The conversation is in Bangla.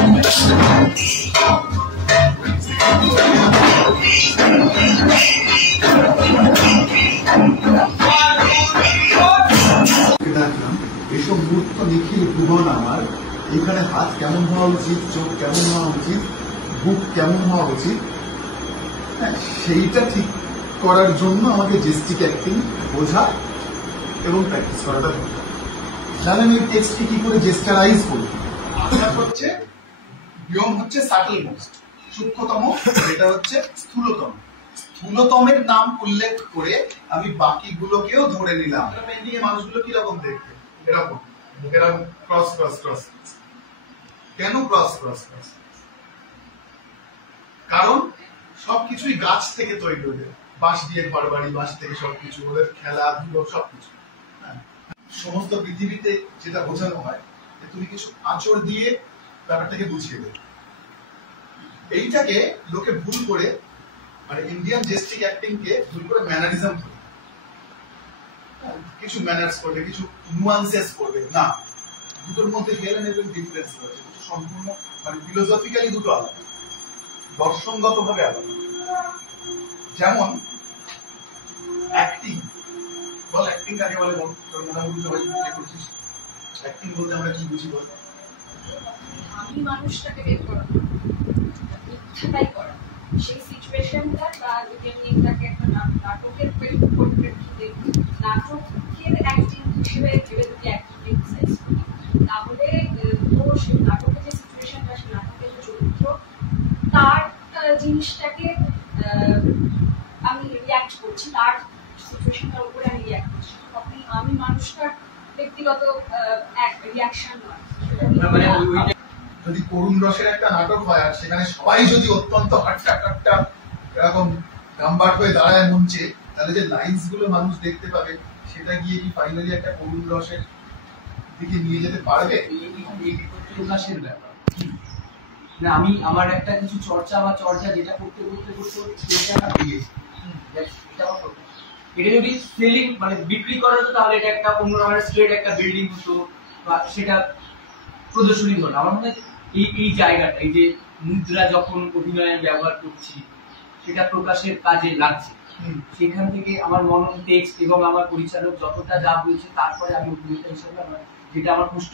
এসব মুহূর্ত নিখিল ভুবন আমার, এখানে হাত কেমন হওয়া উচিত, চোখ কেমন হওয়া উচিত, বুক কেমন হওয়া উচিত, হ্যাঁ সেইটা ঠিক করার জন্য আমাকে জেস্টিক অ্যাক্টিং বোঝা এবং প্র্যাকটিস করাটা দরকার। জানেন এই টেক্সটটি কি করে জেস্টারাইজ করব? হচ্ছে নিয়ম হচ্ছে সাটল মোস্ট, সূক্ষ্মতম, এটা হচ্ছে স্থূলতম। স্থূলতমের নাম উল্লেখ করে আমি বাকিগুলোকেও ধরে নিলাম। পেন্টিং এ মানুষগুলো কিরকম দেখতে, এরকম এরকম ক্রস ক্রস ক্রস। কেন ক্রস ক্রস ক্রস? কারণ সবকিছুই গাছ থেকে তৈরি হয়ে যায়, বাঁশ দিয়ে ঘর বাড়ি, বাঁশ থেকে সবকিছু, ওদের খেলাধুলো সবকিছু। সমস্ত পৃথিবীতে যেটা বোঝানো হয় যে তুমি কিছু আঁচড় দিয়ে ব্যাপারটাকে বুঝিয়ে দেবে। এইটাকে লোকে ভুল করে, মানে ইন্ডিয়ান জেস্টিক অ্যাক্টিং কে ভুল করে ম্যানারিজম করে, কিছু ম্যানার্স করবে, কিছু নুয়ান্সেস করবে। না, দুটোর মধ্যে হেলেন এবং ডিফারেন্স রয়েছে, দুটো সম্পূর্ণ মানে ফিলোসফিক্যালি দুটো আলাদা, দর্শনগত ভাবে আলাদা। যেমন অ্যাক্টিং, বল অ্যাক্টিং কাকে বলে বল? তোর মোটামুটি সবাই বুঝে করছিস। অ্যাক্টিং বলতে আমরা কি বুঝি বল? আমি মানুষটাকে বের করা, মিথ্যাটাই করা, সেই সিচুয়েশনটা বা যদি আমি এটাকে একটা নাটকের পরিপ্রেক্ষিতে নাটকের অ্যাক্টিং হিসেবে ভেবে যদি অ্যাক্টিং এক্সারসাইজ করি, তাহলে তো সেই নাটকের যে সিচুয়েশনটা, সেই নাটকের যে চরিত্র, তার জিনিসটাকে আমি রিয়াক্ট করছি, তার সিচুয়েশনটার উপরে আমি রিয়াক্ট করছি। তখনই আমি মানুষটার ব্যক্তিগত রিয়াকশন নয়। যদি করুণ রসের একটা নাটক হয় আর সেখানে সবাই যদি অত্যন্ত হাট্টা এরকম গাম্বার হয়ে দাঁড়ায় মঞ্চে, তাহলে যে লাইন্স গুলো মানুষ দেখতে পাবে সেটা গিয়ে কি ফাইনালি একটা করুণ রসের দিকে নিয়ে যেতে পারবে? প্রকাশের ব্যাপার না, আমি আমার একটা কিছু চর্চা যেটা করতে সেটা পেয়েছি, এটা যদি সেলিং মানে বিক্রি করা হতো তাহলে এটা একটা অন্য রকমের স্ট্রেট একটা বিল্ডিং হতো বা সেটা প্রদর্শনী হতো। আমার মনে হয় এই জায়গাটা, এই যে মুদ্রা যখন অভিনয়ে ব্যবহার করছি সেটা প্রকাশের কাজে লাগছে, সেখান থেকে আমার মনন টেক্সট এবং আমার পরিচালক যতটা যা বলছে তারপরে আমি অভিনেতা হিসেবে যেটা আমার পুষ্ট